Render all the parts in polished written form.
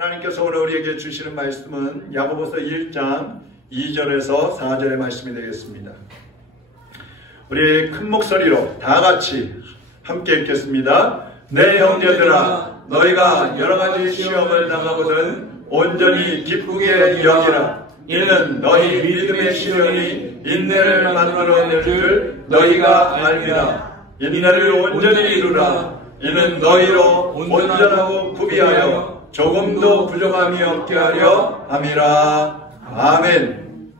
하나님께서 오늘 우리에게 주시는 말씀은 야고보서 1장 2절에서 4절의 말씀이 되겠습니다. 우리 큰 목소리로 다 같이 함께 읽겠습니다. 내 형제들아, 너희가 여러 가지 시험을 당하거든 온전히 기쁘게 여기라. 이는 너희 믿음의 시련이 인내를 만들어낼 줄 너희가 알리라. 인내를 온전히 이루라. 이는 너희로 온전하고 구비하여 조금도 부족함이 없게 하려 함이라. 아멘.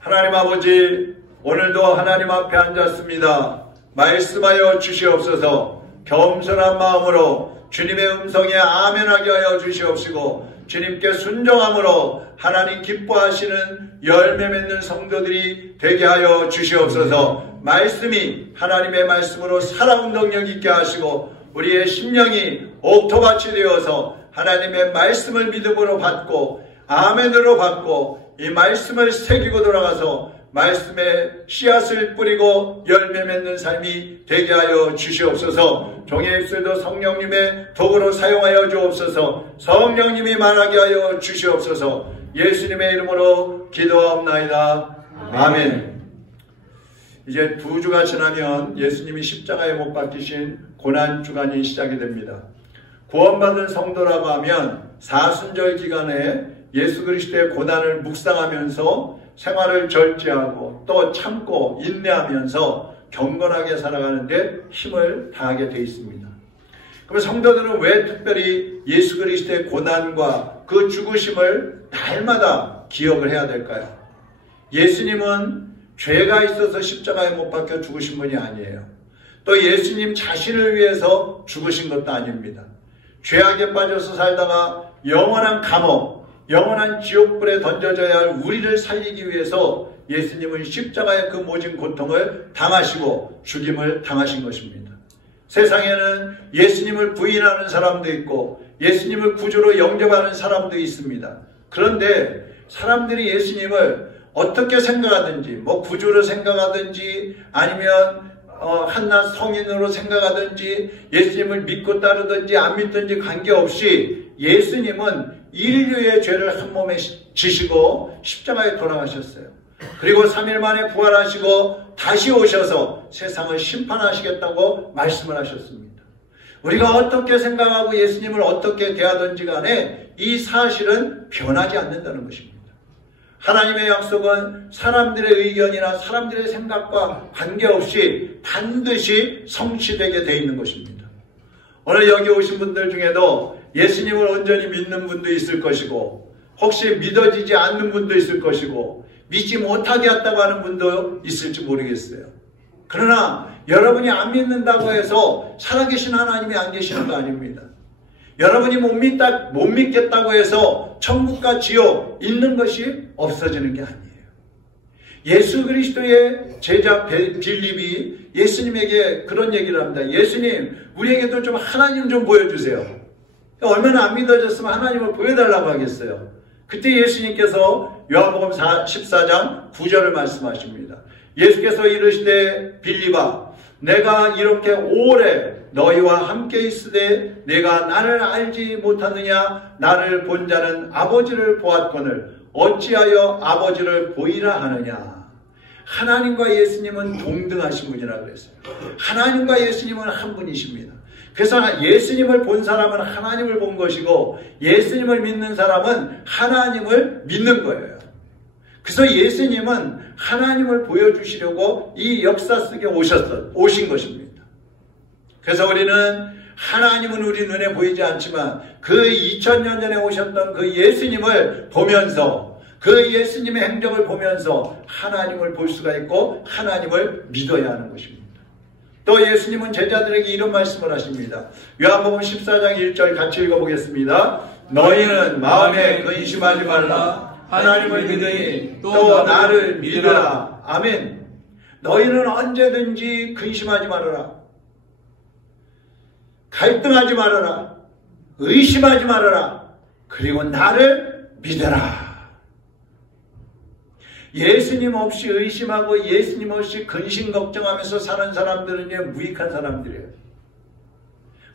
하나님 아버지, 오늘도 하나님 앞에 앉았습니다. 말씀하여 주시옵소서. 겸손한 마음으로 주님의 음성에 아멘하게 하여 주시옵시고, 주님께 순종함으로 하나님 기뻐하시는 열매 맺는 성도들이 되게 하여 주시옵소서. 말씀이 하나님의 말씀으로 살아온 능력 있게 하시고, 우리의 심령이 옥토밭이 되어서 하나님의 말씀을 믿음으로 받고 아멘으로 받고 이 말씀을 새기고 돌아가서 말씀의 씨앗을 뿌리고 열매 맺는 삶이 되게 하여 주시옵소서. 종의 입술도 성령님의 도구로 사용하여 주옵소서. 성령님이 말하게 하여 주시옵소서. 예수님의 이름으로 기도하옵나이다. 아멘. 이제 2주가 지나면 예수님이 십자가에 못 박히신 고난주간이 시작이 됩니다. 구원받은 성도라고 하면 사순절 기간에 예수 그리스도의 고난을 묵상하면서 생활을 절제하고 또 참고 인내하면서 경건하게 살아가는데 힘을 다하게 되어 있습니다. 그럼 성도들은 왜 특별히 예수 그리스도의 고난과 그 죽으심을 날마다 기억을 해야 될까요? 예수님은 죄가 있어서 십자가에 못 박혀 죽으신 분이 아니에요. 또 예수님 자신을 위해서 죽으신 것도 아닙니다. 죄악에 빠져서 살다가 영원한 감옥, 영원한 지옥불에 던져져야 할 우리를 살리기 위해서 예수님은 십자가의 그 모진 고통을 당하시고 죽임을 당하신 것입니다. 세상에는 예수님을 부인하는 사람도 있고 예수님을 구주로 영접하는 사람도 있습니다. 그런데 사람들이 예수님을 어떻게 생각하든지, 구주로 생각하든지 아니면 한낱 성인으로 생각하든지 예수님을 믿고 따르든지 안 믿든지 관계없이 예수님은 인류의 죄를 한 몸에 지시고 십자가에 돌아가셨어요. 그리고 3일 만에 부활하시고 다시 오셔서 세상을 심판하시겠다고 말씀을 하셨습니다. 우리가 어떻게 생각하고 예수님을 어떻게 대하든지 간에 이 사실은 변하지 않는다는 것입니다. 하나님의 약속은 사람들의 의견이나 사람들의 생각과 관계없이 반드시 성취되게 되어 있는 것입니다. 오늘 여기 오신 분들 중에도 예수님을 온전히 믿는 분도 있을 것이고 혹시 믿어지지 않는 분도 있을 것이고 믿지 못하게 했다고 하는 분도 있을지 모르겠어요. 그러나 여러분이 안 믿는다고 해서 살아계신 하나님이 안 계시는 거 아닙니다. 여러분이 못 믿겠다고 해서 천국과 지옥 있는 것이 없어지는 게 아니에요. 예수 그리스도의 제자 빌립이 예수님에게 그런 얘기를 합니다. 예수님, 우리에게도 좀 하나님 좀 보여주세요. 얼마나 안 믿어졌으면 하나님을 보여달라고 하겠어요. 그때 예수님께서 요한복음 14장 9절을 말씀하십니다. 예수께서 이르시되 빌립아, 내가 이렇게 오래 너희와 함께 있으되 내가 나를 알지 못하느냐? 나를 본 자는 아버지를 보았거늘 어찌하여 아버지를 보이라 하느냐? 하나님과 예수님은 동등하신 분이라고 그랬어요. 하나님과 예수님은 한 분이십니다. 그래서 예수님을 본 사람은 하나님을 본 것이고 것이고 믿는 사람은 하나님을 믿는 거예요. 그래서 예수님은 하나님을 보여주시려고 이 역사 속에 오신 것입니다. 그래서 우리는 하나님은 우리 눈에 보이지 않지만 그 2000년 전에 오셨던 그 예수님을 보면서 그 예수님의 행적을 보면서 하나님을 볼 수가 있고 하나님을 믿어야 하는 것입니다. 또 예수님은 제자들에게 이런 말씀을 하십니다. 요한복음 14장 1절 같이 읽어보겠습니다. 너희는 마음에 근심하지 말라. 하나님을 믿으니 또 나를 믿으라. 아멘. 너희는 언제든지 근심하지 말아라. 갈등하지 말아라. 의심하지 말아라. 그리고 나를 믿어라. 예수님 없이 의심하고 예수님 없이 근심 걱정하면서 사는 사람들은 무익한 사람들이에요.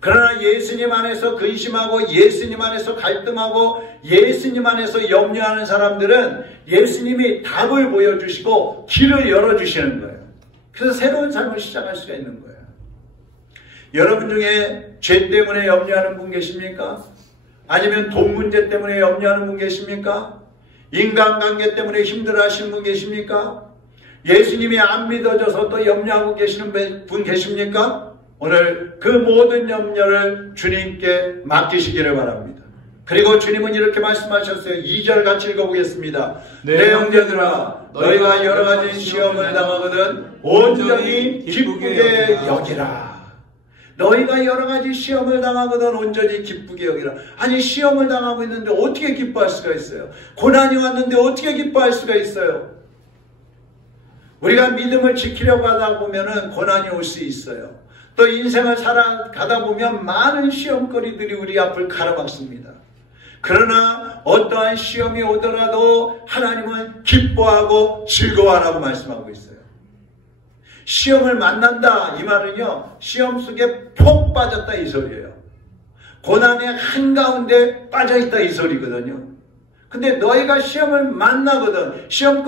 그러나 예수님 안에서 근심하고 예수님 안에서 갈등하고 예수님 안에서 염려하는 사람들은 예수님이 답을 보여주시고 길을 열어주시는 거예요. 그래서 새로운 삶을 시작할 수가 있는 거예요. 여러분 중에 죄 때문에 염려하는 분 계십니까? 아니면 돈 문제 때문에 염려하는 분 계십니까? 인간관계 때문에 힘들어하시는 분 계십니까? 예수님이 안 믿어져서 또 염려하고 계시는 분 계십니까? 오늘 그 모든 염려를 주님께 맡기시기를 바랍니다. 그리고 주님은 이렇게 말씀하셨어요. 2절 같이 읽어보겠습니다. 내 형제들아 너희가 여러 가지 시험을 당하거든 온전히 기쁘게 여기라. 너희가 여러 가지 시험을 당하거든 온전히 기쁘게 여기라. 아니 시험을 당하고 있는데 어떻게 기뻐할 수가 있어요? 고난이 왔는데 어떻게 기뻐할 수가 있어요? 우리가 믿음을 지키려고 하다 보면은 고난이 올 수 있어요. 또 인생을 살아가다 보면 많은 시험거리들이 우리 앞을 가로막습니다. 그러나 어떠한 시험이 오더라도 하나님은 기뻐하고 즐거워하라고 말씀하고 있어요. 시험을 만난다 이 말은요, 시험 속에 폭 빠졌다 이 소리예요. 고난의 한가운데 빠져있다 이 소리거든요. 근데 너희가 시험을 만나거든, 시험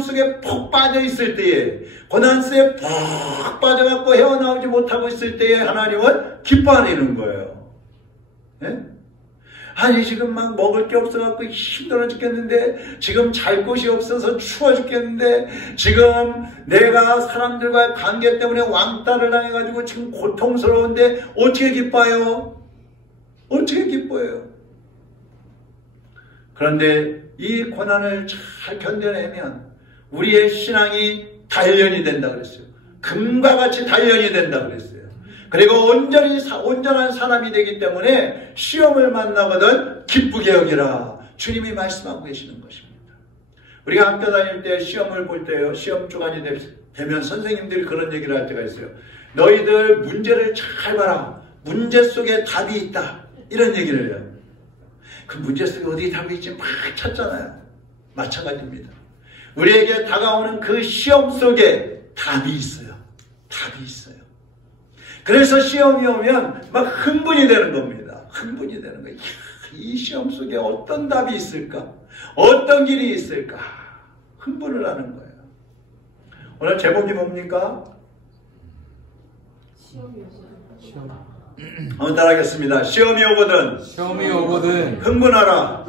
속에 푹 빠져있을 때에, 고난 속에 푹 빠져갖고 헤어나오지 못하고 있을 때에 하나님은 기뻐하는 거예요. 예? 아니 지금 막 먹을 게 없어갖고 힘들어 죽겠는데, 지금 잘 곳이 없어서 추워 죽겠는데, 지금 내가 사람들과의 관계 때문에 왕따를 당해가지고 지금 고통스러운데 어떻게 기뻐요? 어떻게 기뻐해요? 그런데 이 고난을 잘 견뎌내면 우리의 신앙이 단련이 된다 그랬어요. 금과 같이 단련이 된다 그랬어요. 그리고 온전한 사람이 되기 때문에 시험을 만나거든 기쁘게 여기라. 주님이 말씀하고 계시는 것입니다. 우리가 학교 다닐 때 시험을 볼 때요, 시험 주간이 되면 선생님들이 그런 얘기를 할 때가 있어요. 너희들 문제를 잘 봐라. 문제 속에 답이 있다. 이런 얘기를 해요. 그 문제 속에 어디 답이 있지 막 찾잖아요. 마찬가지입니다. 우리에게 다가오는 그 시험 속에 답이 있어요. 답이 있어요. 그래서 시험이 오면 막 흥분이 되는 겁니다. 흥분이 되는 거예요. 이 시험 속에 어떤 답이 있을까? 어떤 길이 있을까? 흥분을 하는 거예요. 오늘 제목이 뭡니까? 시험이었어요. 한번 따라하겠습니다. 시험이 오거든 흥분하라.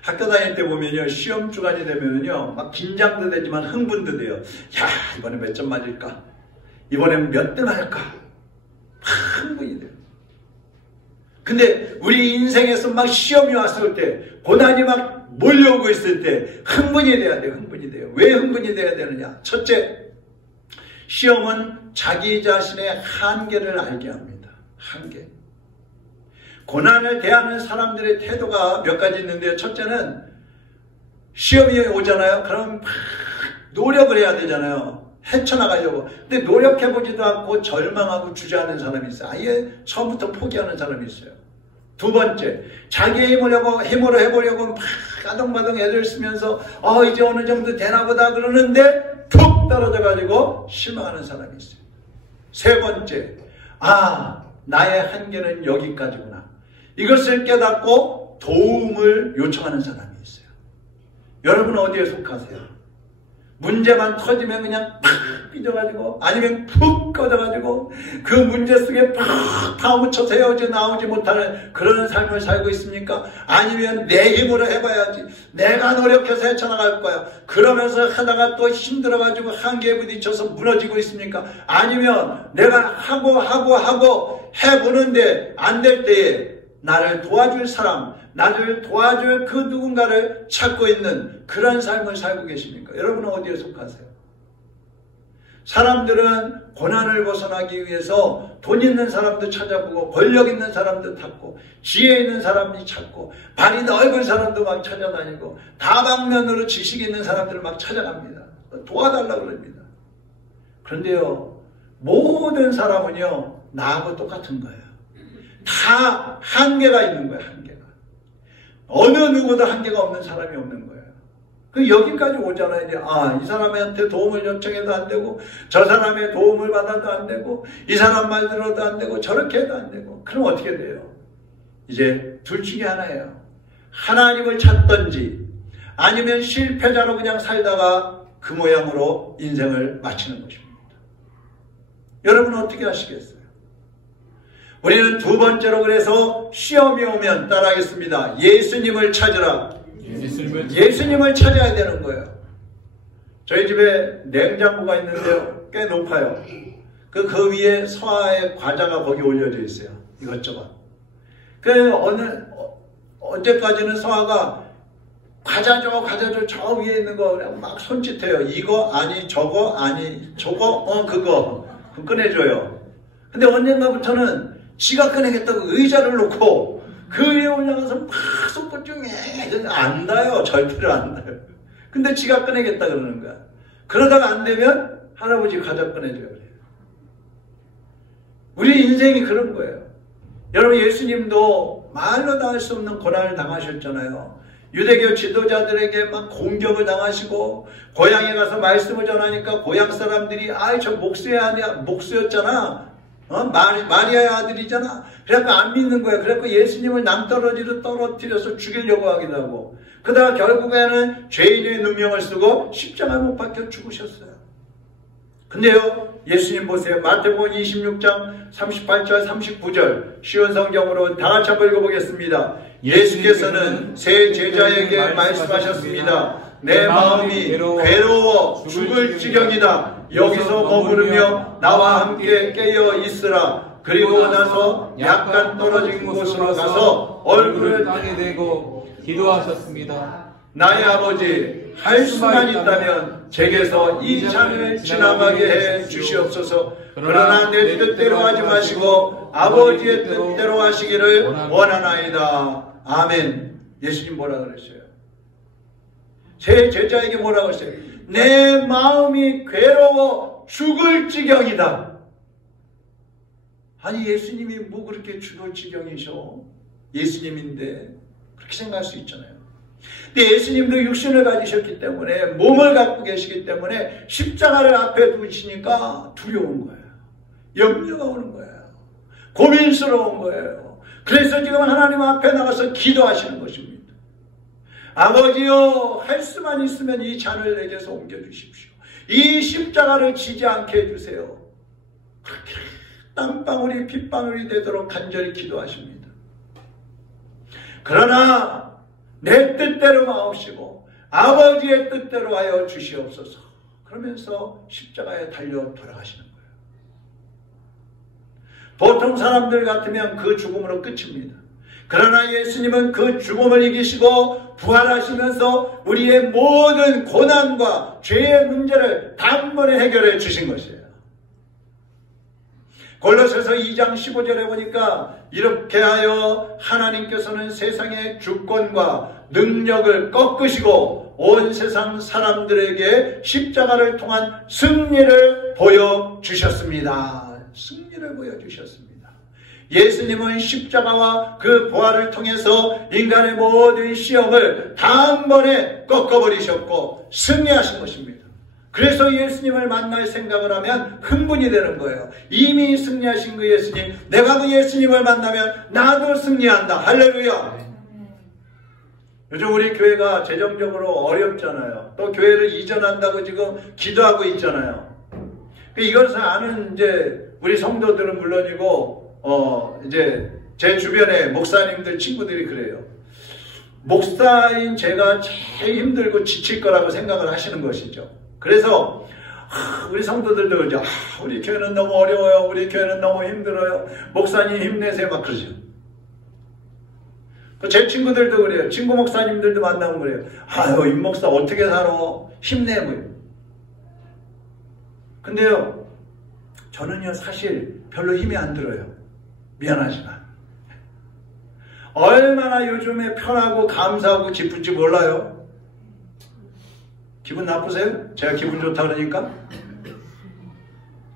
학교 다닐 때 보면요, 시험 주간이 되면요, 막 긴장도 되지만 흥분도 돼요. 야, 이번에 몇 점 맞을까? 이번엔 몇 대 맞을까? 흥분이 돼요. 근데 우리 인생에서 막 시험이 왔을 때, 고난이 막 몰려오고 있을 때 흥분이 돼야 돼요. 흥분이 돼요. 왜 흥분이 돼야 되느냐? 첫째, 시험은 자기 자신의 한계를 알게 합니다. 한계. 고난을 대하는 사람들의 태도가 몇 가지 있는데요. 첫째는 시험이 오잖아요. 그럼 막 노력을 해야 되잖아요. 헤쳐나가려고. 근데 노력해보지도 않고 절망하고 주저하는 사람이 있어요. 아예 처음부터 포기하는 사람이 있어요. 두 번째, 자기의 힘으로 해보려고 막 아동바동 애들 쓰면서 이제 어느 정도 되나보다 그러는데 툭 떨어져가지고 실망하는 사람이 있어요. 세 번째, 나의 한계는 여기까지구나. 이것을 깨닫고 도움을 요청하는 사람이 있어요. 여러분은 어디에 속하세요? 문제만 터지면 그냥 팍 삐져가지고, 아니면 푹 꺼져가지고 그 문제 속에 팍 파묻혀서 헤어져 나오지 못하는 그런 삶을 살고 있습니까? 아니면 내 힘으로 해봐야지, 내가 노력해서 헤쳐나갈 거야, 그러면서 하다가 또 힘들어가지고 한계에 부딪혀서 무너지고 있습니까? 아니면 내가 하고 해보는데 안 될 때에 나를 도와줄 사람, 나를 도와줄 그 누군가를 찾고 있는 그런 삶을 살고 계십니까? 여러분은 어디에 속하세요? 사람들은 고난을 벗어나기 위해서 돈 있는 사람도 찾아보고, 권력 있는 사람도 찾고, 지혜 있는 사람이 찾고, 발이 넓은 사람도 막 찾아다니고, 다방면으로 지식 있는 사람들을 막 찾아갑니다. 도와달라고 그럽니다. 그런데요, 모든 사람은요, 나하고 똑같은 거예요. 다 한계가 있는 거예요. 한계가. 어느 누구도 한계가 없는 사람이 없는 거예요. 여기까지 오잖아요. 이제 이 사람한테 도움을 요청해도 안 되고, 저 사람의 도움을 받아도 안 되고, 이 사람 말 들어도 안 되고, 저렇게 해도 안 되고. 그럼 어떻게 돼요? 이제 둘 중에 하나예요. 하나님을 찾든지 아니면 실패자로 그냥 살다가 그 모양으로 인생을 마치는 것입니다. 여러분은 어떻게 하시겠어요? 우리는 두 번째로 그래서 시험이 오면 따라하겠습니다. 예수님을 찾으라. 예수님을 찾아야 되는 거예요. 저희 집에 냉장고가 있는데요. 꽤 높아요. 그 위에 서화의 과자가 거기 올려져 있어요. 이것저것. 언제까지는 서화가 과자죠 저 위에 있는 거 막 손짓해요. 이거 아니 저거 아니 저거 그거 꺼내줘요. 근데 언젠가부터는 지가 꺼내겠다고 의자를 놓고 그 위에 올라가서 막 손끝 중에 안 닿아요. 절대로 안 닿아요. 근데 지가 꺼내겠다 그러는 거야. 그러다가 안 되면 할아버지 과자 꺼내줘요. 그래요. 우리 인생이 그런 거예요. 여러분, 예수님도 말로 다 할 수 없는 고난을 당하셨잖아요. 유대교 지도자들에게 막 공격을 당하시고, 고향에 가서 말씀을 전하니까 고향 사람들이 저 목수였잖아. 마리아의 아들이잖아. 그래갖고 안 믿는 거야. 그래갖고 예수님을 낭떠러지로 떨어뜨려서 죽이려고 하기도 하고, 그러다가 결국에는 죄인의 누명을 쓰고 십자가에 못 박혀 죽으셨어요. 근데요, 예수님 보세요. 마태복음 26장 38절 39절 쉬운 성경으로 다 같이 한번 읽어보겠습니다. 예수께서는 새 제자에게 말씀하셨습니다. 내 마음이 괴로워 죽을 지경이다. 여기서 머무르며 나와 함께 깨어 있으라. 그리고 나서 약간 떨어진 곳으로 가서 얼굴을 땅에 대고 기도하셨습니다. 나의 아버지, 할 수만 있다면 제게서 이 잔을 지나가게 해 주시옵소서. 그러나 내 뜻대로 하지 마시고 아버지의 뜻대로 하시기를 원하나이다. 아멘. 예수님 뭐라 그랬어요? 제 제자에게 뭐라 그랬어요? 내 마음이 괴로워 죽을 지경이다. 아니, 예수님이 뭐 그렇게 죽을 지경이셔? 예수님인데 그렇게 생각할 수 있잖아요. 근데 예수님도 육신을 가지셨기 때문에, 몸을 갖고 계시기 때문에 십자가를 앞에 두시니까 두려운 거예요. 염려가 오는 거예요. 고민스러운 거예요. 그래서 지금 하나님 앞에 나가서 기도하시는 것입니다. 아버지여, 할 수만 있으면 이 잔을 내게서 옮겨주십시오. 이 십자가를 지지 않게 해주세요. 그렇게 땀방울이 핏방울이 되도록 간절히 기도하십니다. 그러나 내 뜻대로 마옵시고 아버지의 뜻대로 하여 주시옵소서. 그러면서 십자가에 달려 돌아가시는 거예요. 보통 사람들 같으면 그 죽음으로 끝입니다. 그러나 예수님은 그 죽음을 이기시고 부활하시면서 우리의 모든 고난과 죄의 문제를 단번에 해결해 주신 것이에요. 골로새서 2장 15절에 보니까 이렇게 하여 하나님께서는 세상의 주권과 능력을 꺾으시고 온 세상 사람들에게 십자가를 통한 승리를 보여주셨습니다. 승리를 보여주셨습니다. 예수님은 십자가와 그 부활을 통해서 인간의 모든 시험을 단번에 꺾어버리셨고 승리하신 것입니다. 그래서 예수님을 만날 생각을 하면 흥분이 되는 거예요. 이미 승리하신 그 예수님, 내가 그 예수님을 만나면 나도 승리한다. 할렐루야. 요즘 우리 교회가 재정적으로 어렵잖아요. 또 교회를 이전한다고 지금 기도하고 있잖아요. 이것을 아는 이제 우리 성도들은 물론이고 이제 제 주변에 목사님들 친구들이 그래요. 목사인 제가 제일 힘들고 지칠 거라고 생각을 하시는 것이죠. 그래서 우리 성도들도 그러죠. 우리 교회는 너무 어려워요. 우리 교회는 너무 힘들어요. 목사님 힘내세요. 막 그러죠. 제 친구들도 그래요. 친구 목사님들도 만나면 그래요. 아유, 이 목사 어떻게 살아? 힘내. 뭐. 근데요, 저는요 사실 별로 힘이 안 들어요. 미안하지만. 얼마나 요즘에 편하고 감사하고 기쁜지 몰라요. 기분 나쁘세요? 제가 기분 좋다 그러니까?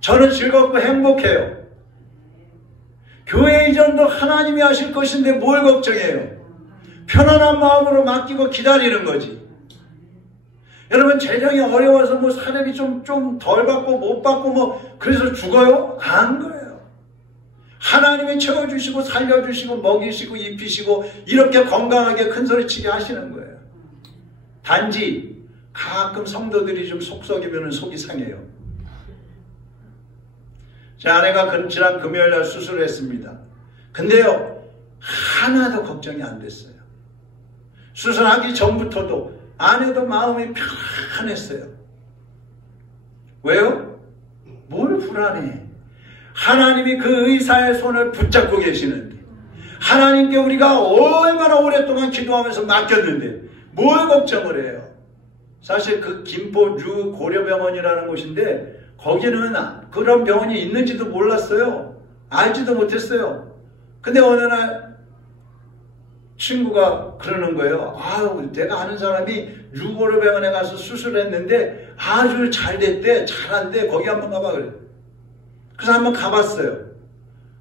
저는 즐겁고 행복해요. 교회 이전도 하나님이 하실 것인데 뭘 걱정해요? 편안한 마음으로 맡기고 기다리는 거지. 여러분 재정이 어려워서 뭐 사례비 좀 덜 받고 못 받고 뭐 그래서 죽어요? 안 거예요. 하나님이 채워주시고 살려주시고 먹이시고 입히시고 이렇게 건강하게 큰소리치게 하시는 거예요. 단지 가끔 성도들이 좀 속썩이면 속이 상해요. 제 아내가 지난 금요일날 수술을 했습니다. 근데요 하나도 걱정이 안 됐어요. 수술하기 전부터도 아내도 마음이 편했어요. 왜요? 뭘 불안해? 하나님이 그 의사의 손을 붙잡고 계시는데, 하나님께 우리가 얼마나 오랫동안 기도하면서 맡겼는데 뭘 걱정을 해요? 사실 그 김포 류 고려병원이라는 곳인데 거기는 그런 병원이 있는지도 몰랐어요. 알지도 못했어요. 근데 어느 날 친구가 그러는 거예요. 아유, 내가 아는 사람이 유고려병원에 가서 수술했는데 아주 잘 됐대, 잘한대, 거기 한번 가봐 그래. 그래서 한번 가봤어요.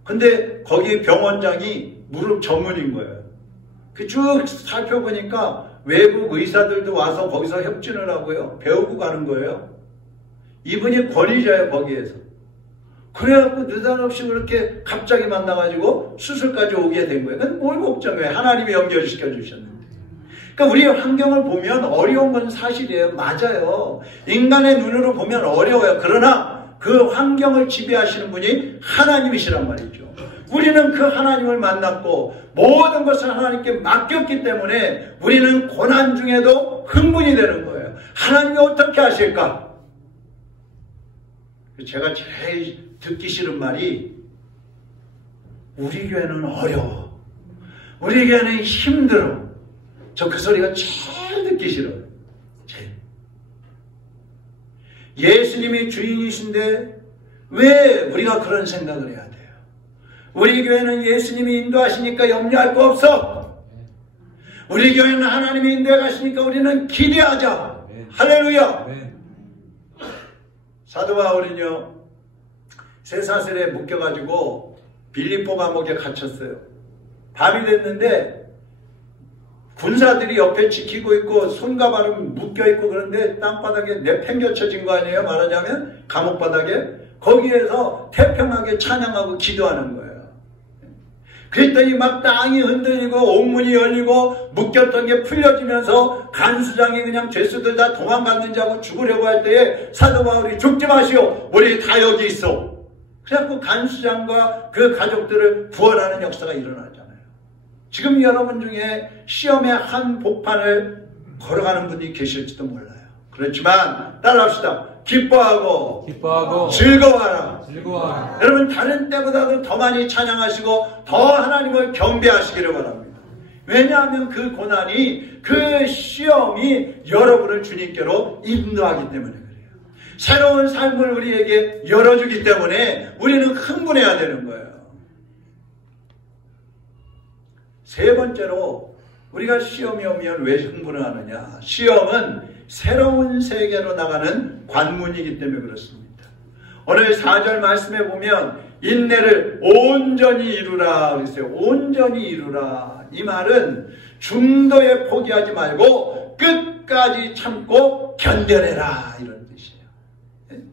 근데 거기 병원장이 무릎 전문인 거예요. 그 쭉 살펴보니까 외국 의사들도 와서 거기서 협진을 하고요, 배우고 가는 거예요. 이분이 권위자예요, 거기에서. 그래갖고 느닷없이 그렇게 갑자기 만나가지고 수술까지 오게 된 거예요. 그건 뭘 걱정해? 하나님이 연결시켜 주셨는데. 그러니까 우리 환경을 보면 어려운 건 사실이에요. 맞아요. 인간의 눈으로 보면 어려워요. 그러나 그 환경을 지배하시는 분이 하나님이시란 말이죠. 우리는 그 하나님을 만났고 모든 것을 하나님께 맡겼기 때문에 우리는 고난 중에도 흥분이 되는 거예요. 하나님이 어떻게 하실까? 제가 제일 듣기 싫은 말이 우리 교회는 어려워. 우리 교회는 힘들어. 저 그 소리가 제일 듣기 싫어요. 제일. 예수님이 주인이신데 왜 우리가 그런 생각을 해야 돼요? 우리 교회는 예수님이 인도하시니까 염려할 거 없어. 우리 교회는 하나님이 인도해 가시니까 우리는 기대하자. 할렐루야. 사도 바울은요, 쇠사슬에 묶여가지고 빌립보 감옥에 갇혔어요. 밤이 됐는데 군사들이 옆에 지키고 있고 손과 발은 묶여있고 그런데 땅바닥에 내팽겨쳐진 거 아니에요? 말하자면 감옥바닥에. 거기에서 태평하게 찬양하고 기도하는 거예요. 그랬더니 막 땅이 흔들리고 옥문이 열리고 묶였던 게 풀려지면서 간수장이 그냥 죄수들 다 도망갔는지 하고 죽으려고 할 때에 사도 바울이 죽지 마시오. 우리 다 여기 있어. 그래갖고 간수장과 그 가족들을 구원하는 역사가 일어나잖아요. 지금 여러분 중에 시험의 한 복판을 걸어가는 분이 계실지도 몰라요. 그렇지만 따라합시다. 기뻐하고 즐거워하라. 여러분 다른 때보다도 더 많이 찬양하시고 더 하나님을 경배하시기를 바랍니다. 왜냐하면 그 고난이, 그 시험이 여러분을 주님께로 인도하기 때문에 그래요. 새로운 삶을 우리에게 열어주기 때문에 우리는 흥분해야 되는 거예요. 세 번째로 우리가 시험이 오면 왜 흥분을 하느냐? 시험은 새로운 세계로 나가는 관문이기 때문에 그렇습니다. 오늘 4절 말씀에 보면 인내를 온전히 이루라 그랬어요. 온전히 이루라. 이 말은 중도에 포기하지 말고 끝까지 참고 견뎌내라 이런 뜻이에요.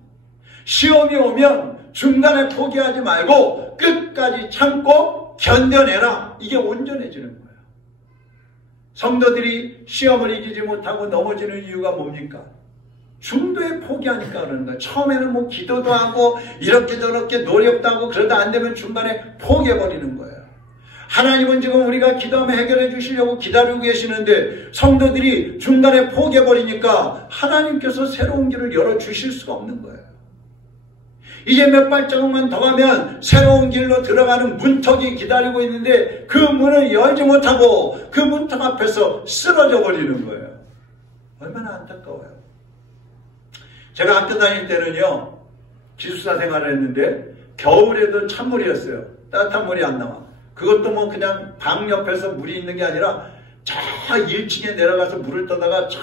시험이 오면 중간에 포기하지 말고 끝까지 참고 견뎌내라. 이게 온전해지는 거예요. 성도들이 시험을 이기지 못하고 넘어지는 이유가 뭡니까? 중도에 포기하니까 그러는 거예요. 처음에는 뭐 기도도 하고 이렇게 저렇게 노력도 하고 그러다 안 되면 중간에 포기해버리는 거예요. 하나님은 지금 우리가 기도하면 해결해 주시려고 기다리고 계시는데 성도들이 중간에 포기해버리니까 하나님께서 새로운 길을 열어주실 수가 없는 거예요. 이제 몇 발자국만 더 가면 새로운 길로 들어가는 문턱이 기다리고 있는데 그 문을 열지 못하고 그 문턱 앞에서 쓰러져 버리는 거예요. 얼마나 안타까워요. 제가 학교 다닐 때는요, 기숙사 생활을 했는데 겨울에도 찬물이었어요. 따뜻한 물이 안 나와. 그것도 뭐 그냥 방 옆에서 물이 있는 게 아니라 저 1층에 내려가서 물을 떠다가 저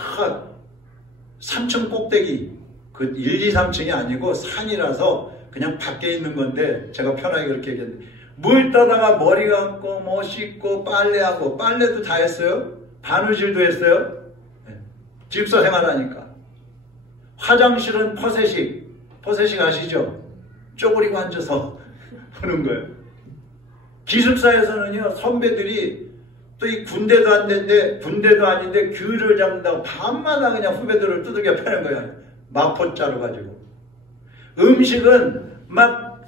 3층 꼭대기, 그 1, 2, 3층이 아니고 산이라서 그냥 밖에 있는 건데 제가 편하게 그렇게 얘기했는데 물 떠다가 머리 감고 뭐 씻고 빨래하고 빨래도 다 했어요. 바느질도 했어요. 네. 집사 생활하니까. 화장실은 퍼세식 아시죠? 쪼그리고 앉아서 보는 거예요. 기숙사에서는요, 선배들이 또 이 군대도 아닌데 귤을 잡는다고 밤마다 그냥 후배들을 두들겨 패는 거예요. 마포자루 가지고. 음식은 막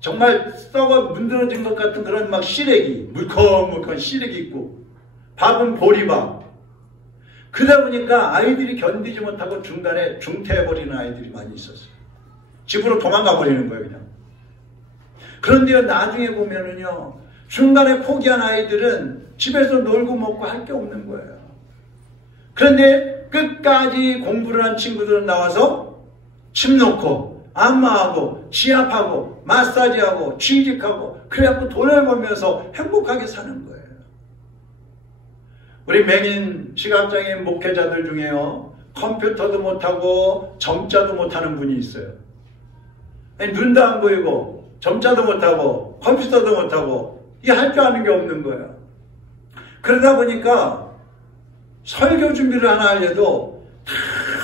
정말 썩어 문드러진 것 같은 그런 막 시래기, 물컹물컹 시래기 있고, 밥은 보리밥. 그러다 보니까 아이들이 견디지 못하고 중간에 중퇴해버리는 아이들이 많이 있었어요. 집으로 도망가 버리는 거예요, 그냥. 그런데요, 나중에 보면은요, 중간에 포기한 아이들은 집에서 놀고 먹고 할 게 없는 거예요. 그런데 끝까지 공부를 한 친구들은 나와서 침 놓고, 안마하고, 지압하고, 마사지하고, 취직하고, 그래갖고 돈을 벌면서 행복하게 사는 거예요. 우리 맹인 시각장애인 목회자들 중에요, 컴퓨터도 못하고 점자도 못하는 분이 있어요. 아니, 눈도 안 보이고 점자도 못하고 컴퓨터도 못하고 이게 할 줄 아는 게 없는 거예요. 그러다 보니까 설교 준비를 하나 하려도 다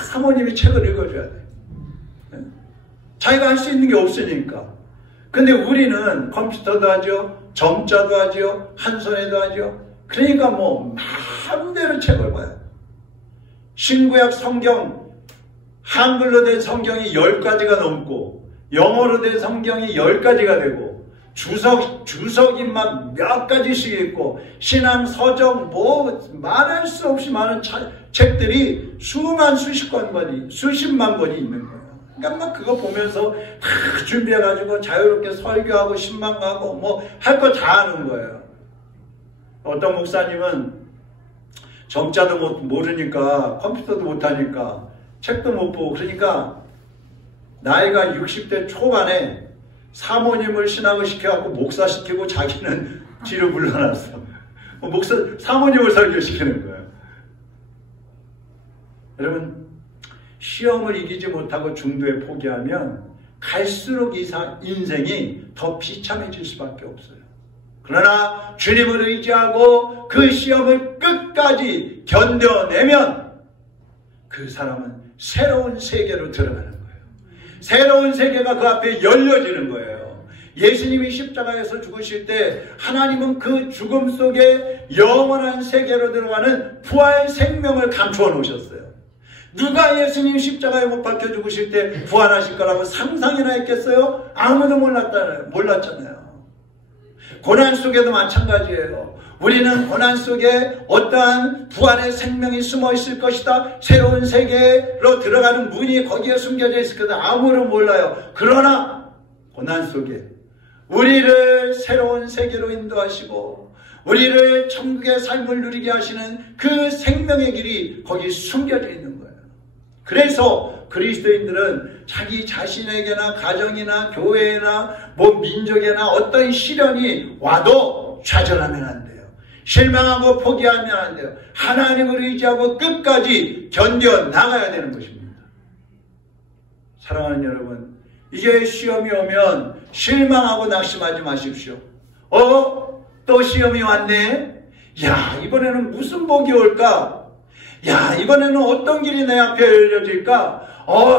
사모님이 책을 읽어줘야 돼. 자기가 할 수 있는 게 없으니까. 근데 우리는 컴퓨터도 하죠, 점자도 하죠, 한 손에도 하죠. 그러니까 뭐 마음대로 책을 봐요. 신구약 성경, 한글로 된 성경이 10가지가 넘고 영어로 된 성경이 10가지가 되고 주석이 막 몇 가지씩 있고 신앙 서적 뭐 말할 수 없이 많은 책들이 수십만 권이 있는 거예요. 그러니까 막 그거 보면서 다 준비해가지고 자유롭게 설교하고 신방 가고 뭐 할 거 다 하는 거예요. 어떤 목사님은 점자도 모르니까 컴퓨터도 못하니까 책도 못 보고 그러니까 나이가 60대 초반에 사모님을 신학을 시켜갖고 목사시키고 자기는 뒤로 물러났어. 사모님을 설교시키는 거예요. 여러분, 시험을 이기지 못하고 중도에 포기하면 갈수록 인생이 더 비참해질 수밖에 없어요. 그러나 주님을 의지하고 그 시험을 끝까지 견뎌내면 그 사람은 새로운 세계로 들어가는 거예요. 새로운 세계가 그 앞에 열려지는 거예요. 예수님이 십자가에서 죽으실 때 하나님은 그 죽음 속에 영원한 세계로 들어가는 부활 생명을 감추어 놓으셨어요. 누가 예수님 십자가에 못 박혀 죽으실 때 부활하실 거라고 상상이나 했겠어요? 아무도 몰랐잖아요. 고난 속에도 마찬가지예요. 우리는 고난 속에 어떠한 부활의 생명이 숨어 있을 것이다. 새로운 세계로 들어가는 문이 거기에 숨겨져 있을 거다. 아무도 몰라요. 그러나 고난 속에 우리를 새로운 세계로 인도하시고 우리를 천국의 삶을 누리게 하시는 그 생명의 길이 거기 숨겨져 있는 거예요. 그래서 그리스도인들은 자기 자신에게나 가정이나 교회나 민족에나 어떤 시련이 와도 좌절하면 안 돼요. 실망하고 포기하면 안 돼요. 하나님을 의지하고 끝까지 견뎌 나가야 되는 것입니다. 사랑하는 여러분, 이게 시험이 오면 실망하고 낙심하지 마십시오. 또 시험이 왔네? 야, 이번에는 무슨 복이 올까? 야, 이번에는 어떤 길이 내 앞에 열려질까?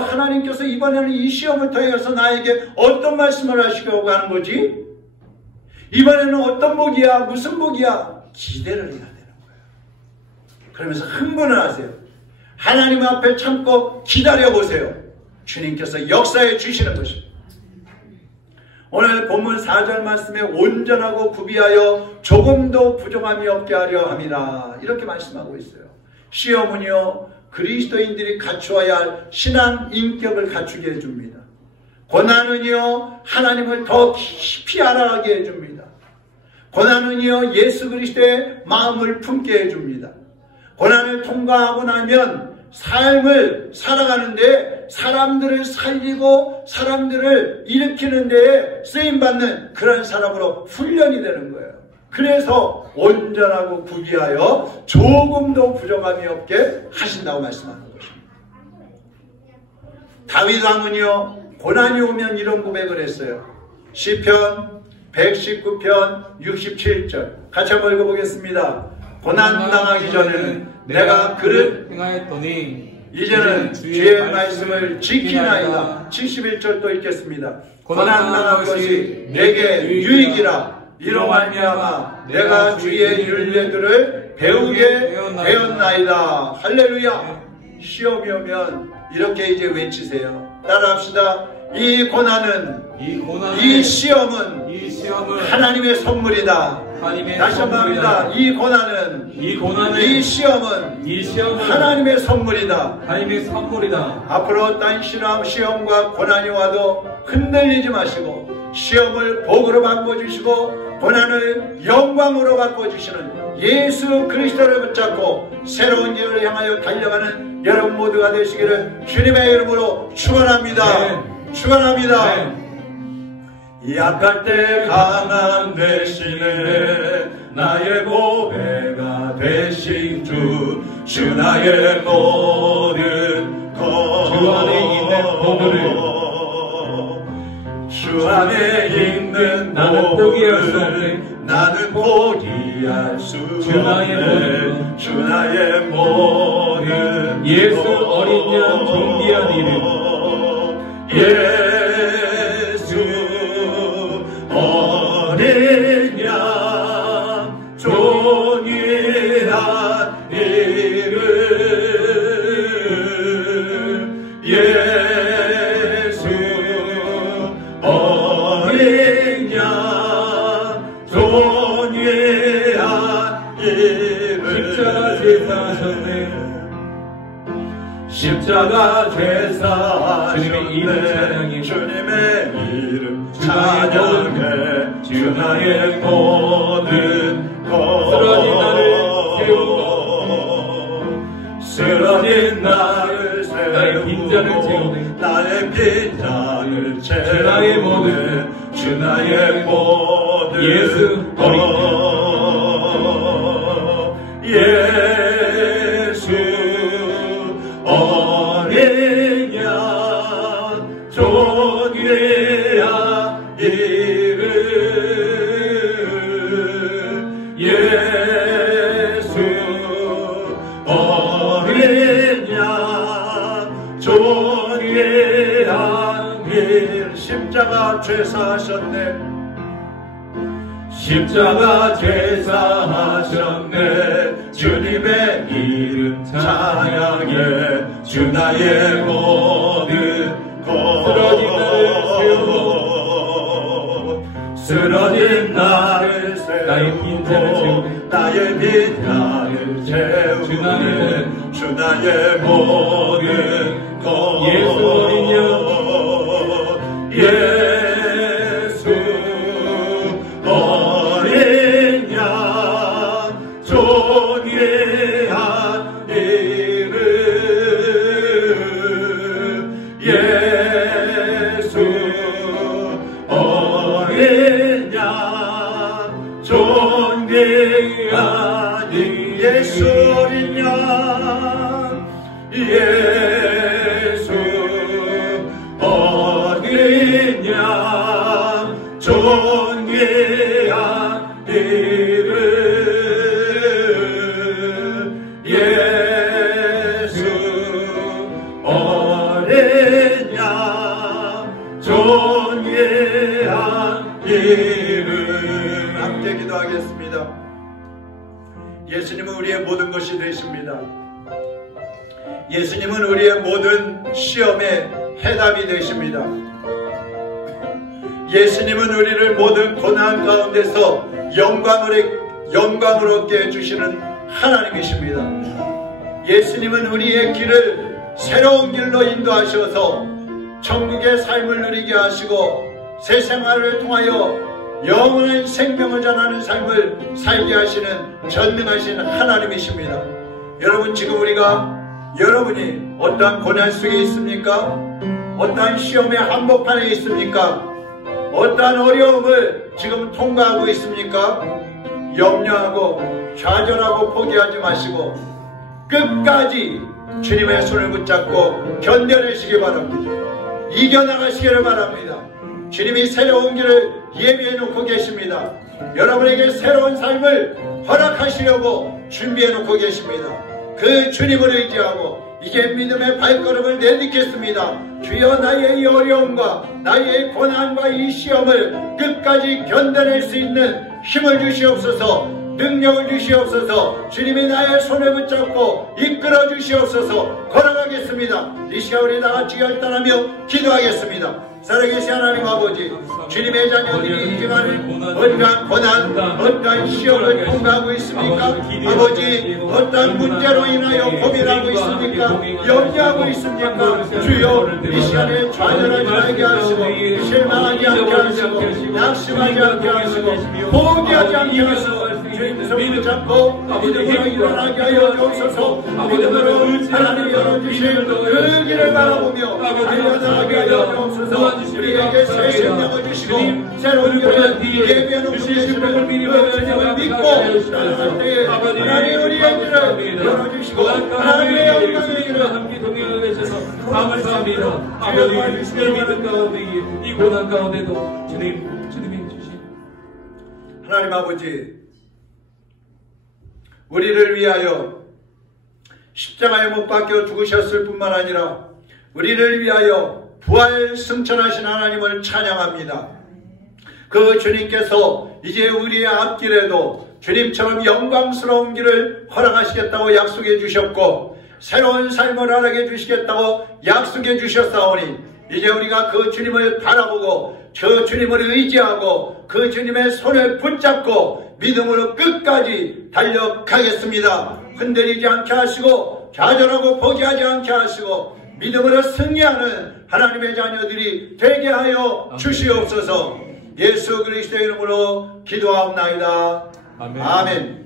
하나님께서 이번에는 이 시험을 통해서 나에게 어떤 말씀을 하시려고 하는 거지? 이번에는 어떤 복이야? 무슨 복이야? 기대를 해야 되는 거예요. 그러면서 흥분을 하세요. 하나님 앞에 참고 기다려보세요. 주님께서 역사해 주시는 것입니다. 오늘 본문 4절 말씀에 온전하고 구비하여 조금도 부족함이 없게 하려 함이라, 이렇게 말씀하고 있어요. 시험은요, 그리스도인들이 갖추어야 할 신앙 인격을 갖추게 해줍니다. 고난은요, 하나님을 더 깊이 알아가게 해줍니다. 고난은요, 예수 그리스도의 마음을 품게 해줍니다. 고난을 통과하고 나면 삶을 살아가는데 사람들을 살리고 사람들을 일으키는 데에 쓰임받는 그런 사람으로 훈련이 되는 거예요. 그래서 온전하고 구비하여 조금도 부족함이 없게 하신다고 말씀하는 것입니다. 다윗 왕은요, 고난이 오면 이런 고백을 했어요. 시편 119편 67절 같이 한번 읽어보겠습니다. 고난 당하기 전에는 내가 그릇 행하였더니 이제는 주의 말씀을 지키나이다. 71절 또 읽겠습니다. 고난당한 것이 내게 유익이라. 이로 말미암아 내가 주의 율례들을 배우게 되었나이다. 할렐루야. 시험이 오면 이렇게 이제 외치세요. 따라합시다. 이 고난은, 이 시험은 하나님의 선물이다. 다시 한번 합니다. 이 고난은, 이 시험은 하나님의 선물이다. 앞으로 어떤 시험과 고난이 와도 흔들리지 마시고 시험을 복으로 바꿔주시고 고난을 영광으로 바꿔주시는 예수 그리스도를 붙잡고 새로운 길을 향하여 달려가는 여러분 모두가 되시기를 주님의 이름으로 축원합니다. 축원합니다. 약할 때 강한 대신에 나의 보배가 되신 주 나의 모든 것 주 안에 있는 보물을 주 안에 있는 나는 포기할 수 없네. 나는 포기할 수 없네. 주 나의 모든 예수 어린 양 존귀한 이름 예수 어린 양 존귀한 이름 예수 어린 양 존귀한 이름 십자가 제사하셨네. 십자가 주님의 제사하셨네. 주님의 이름 찬양해. 주 나의 모든 것 쓰러진 나를 세우고 나의 빈잔을 채우네. 나의 빈잔을 채우네. 나의 모든 주 나의 모든 예수 어린 예수 어린 양 존귀한 이름 예수 어린 양 존귀한 이름 십자가 제사하셨네. 십자가 제사하셨네. 주님의 이름 찬양해. 주 나의 모든 것 쓰러진 나를 세우고 나의 빈잔을 채우네. 나의 빈잔을 채우고 주 나의 모든 것 예수 어린 양 예수 어린 양 존귀한 이름 예수 어린 양 존귀한 이름 예수 어린 양 예수 어린 양 존귀한 이름 예수 어린 양 존귀한 이름 함께 기도하겠습니다. 예수님은 우리의 모든 것이 되십니다. 예수님은 우리의 모든 시험의 해답이 되십니다. 예수님은 우리를 모든 고난 가운데서 영광을 얻게 해주시는 하나님이십니다. 예수님은 우리의 길을 새로운 길로 인도하셔서 천국의 삶을 누리게 하시고 새 생활을 통하여 영원한 생명을 전하는 삶을 살게 하시는 전능하신 하나님이십니다. 여러분, 지금 여러분이 어떠한 고난 속에 있습니까? 어떠한 시험의 한복판에 있습니까? 어떠한 어려움을 지금 통과하고 있습니까? 염려하고 좌절하고 포기하지 마시고 끝까지 주님의 손을 붙잡고 견뎌내시기 바랍니다. 이겨나가시기를 바랍니다. 주님이 새로운 길을 예비해 놓고 계십니다. 여러분에게 새로운 삶을 허락하시려고 준비해 놓고 계십니다. 그 주님을 의지하고 이제 믿음의 발걸음을 내딛겠습니다. 주여 나의 이 어려움과 나의 고난과 이 시험을 끝까지 견뎌낼 수 있는 힘을 주시옵소서. 능력을 주시옵소서. 주님이 나의 손을 붙잡고 이끌어 주시옵소서. 걸어가겠습니다. 이 시간 우리 다같이 결단하며 기도하겠습니다. 살아계신 하나님 아버지, 주님의 자녀들이 이제는 어떠한 고난, 어떠한 시험을 통과하고 있습니까? 아버지, 어떠한 문제로 인하여 고민하고 있습니까? 염려하고 있습니까? 주여, 이 시간에 좌절하지 않게 하시고 실망하지 않게 하시고 낙심하지 않게 하시고 포기하지 않게 하시고 주님 손을 잡고 믿음으로 일어나게 하여 주옵소서. 믿음으로 하나님 열어주실 그 길을 바라보며 달려나가게 하여 주옵소서. 우리에게 새 생명을 주시고 새로운 길을 예비하는 주시는 그 주님을 믿고 나아갈 때에 하나님 우리의 길을 열어주시고 하나님의 영광의 길을 함께 동행하게 되셔서 감사합니다. 아버지 주님의 믿음 가운데 이 고난 가운데도 주님이 주신 하나님 아버지, 우리를 위하여 십자가에 못 박혀 죽으셨을 뿐만 아니라 우리를 위하여 부활 승천하신 하나님을 찬양합니다. 그 주님께서 이제 우리의 앞길에도 주님처럼 영광스러운 길을 허락하시겠다고 약속해 주셨고 새로운 삶을 허락해 주시겠다고 약속해 주셨사오니 이제 우리가 그 주님을 바라보고 저 주님을 의지하고 그 주님의 손을 붙잡고 믿음으로 끝까지 달려가겠습니다. 흔들리지 않게 하시고 좌절하고 포기하지 않게 하시고 믿음으로 승리하는 하나님의 자녀들이 되게 하여 주시옵소서. 예수 그리스도의 이름으로 기도하옵나이다. 아멘.